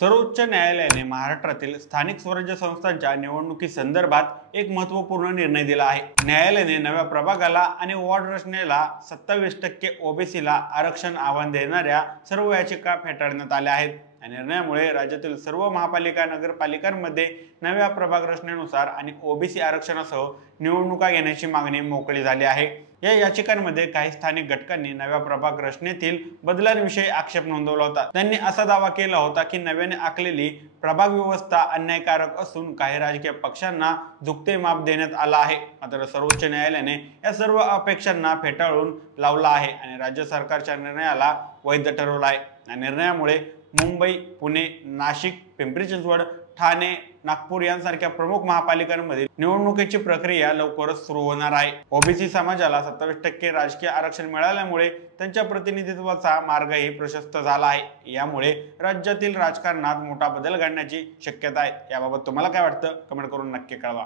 सर्वोच्च न्यायालयाने महाराष्ट्रातील स्थानिक स्वराज्य संस्थांच्या निवडणुकीसंदर्भात एक महत्त्वपूर्ण निर्णय दिला आहे। न्यायालयाने नव्या प्रभागाला आणि वॉर्ड रचनेला 27% ओबीसीला आरक्षण आव्हान देणाऱ्या सर्व याचिका फेटाळण्यात आल्या आहेत। या निर्णयामुळे राज्यातील सर्व महापालिका नगरपालिकांमध्ये नव्या प्रभाग रचनेनुसार आणि ओबीसी आरक्षणासह निवडणुका घेण्याची मागणी मोकळी झाली आहे। या याचिकांमध्ये काही स्थानिक घटकांनी नव्या प्रभाग रचनेतील बदलांविषयी आक्षेप नोंदवला होता। त्यांनी असा दावा केला होता की नव्याने आखलेली प्रभाग व्यवस्था अन्यायकारक असून काही राजकीय पक्षांना झुकते माप देण्यात आला आहे। मात्र सर्वोच्च न्यायालयाने या सर्व अपेक्षांना फेटाळून लावला आहे आणि राज्य सरकारच्या निर्णयाला वैध ठरवलं आहे। या निर्णयामुळे मुंबई, पुणे, नाशिक, पिंपरी चिंचवड, ठाणे, नागपूर यांसारख्या प्रमुख महापालिकांमध्ये निवडणुकीची प्रक्रिया लवकरच सुरू होणार आहे। ओबीसी समाजाला 27% राजकीय आरक्षण मिळाल्यामुळे त्यांच्या प्रतिनिधित्वाचा मार्गही प्रशस्त झाला आहे। यामुळे राज्यातील राजकारणात मोठा बदल घडण्याची शक्यता आहे। याबाबत तुम्हाला काय वाटतं? कमेंट करून नक्की कळवा।